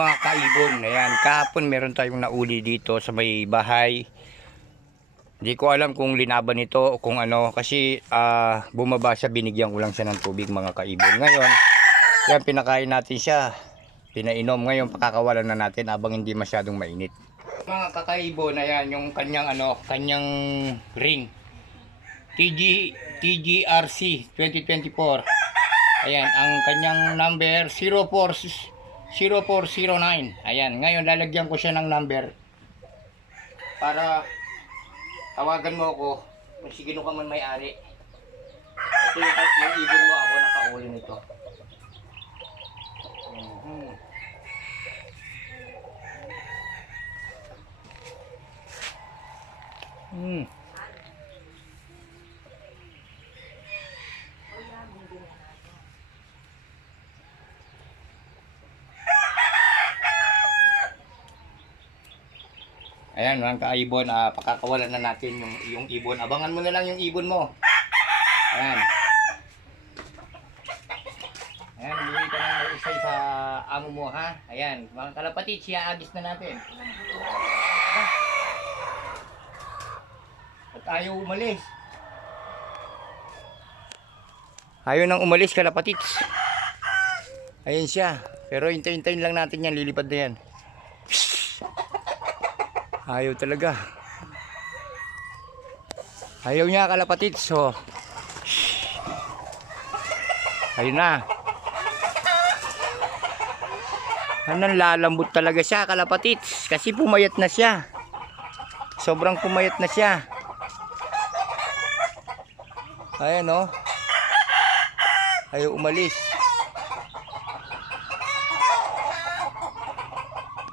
Mga kaibon, ayan, kahapon meron tayong nauli dito sa may bahay. Hindi ko alam kung linaban nito o kung ano, kasi bumaba siya, binigyan ko lang siya ng tubig mga kaibon. Ngayon, yan, pinakain natin siya, pinainom. Ngayon, pakakawalan na natin habang hindi masyadong mainit. Mga kakaibon, ayan, yung kanyang kanyang ring. TGRC 2024. Ayan, ang kanyang number 0409. Ayan, ngayon lalagyan ko siya ng number para tawagan mo ako kung sino ka man may-ari. Ito yung ibon mo, ako nakauli nito. Ayan mga kaibon, pakakawalan na natin yung ibon. Abangan mo na lang yung ibon mo. Ayan. Ayan, bigay ka ng isa sa amo mo, ha? Ayan, mga kalapatid, siya agis na natin. At ayaw umalis. Ayaw nang umalis, kalapatid. Ayan siya. Pero hintayin lang natin yan, lilipad na yan. Ayaw talaga. Ayaw niya, kalapatid. So, ayun na. Anong lalambot talaga siya, kalapatid. Kasi pumayat na siya. Sobrang pumayat na siya. Ayan, oh. Ayaw umalis.